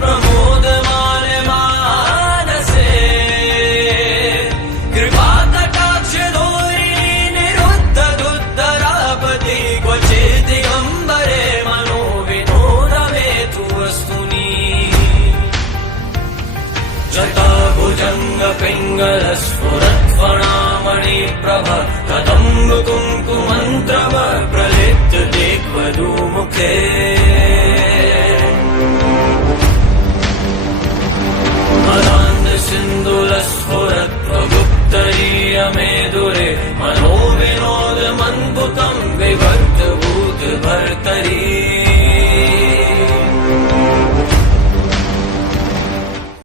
प्रमोदमान मानसे कृपा कटाक्ष धोरिणी निरुद्ध दुद्धरापति क्वचित् दिगम्बरे मनो विनोदमेतु वस्तुनि जटा भुजङ्ग पिङ्गल स्फुरत्फणामणि प्रभ कदम्ब कुङ्कुमन्त्रव प्रलिप्त दिग्वधूमुखे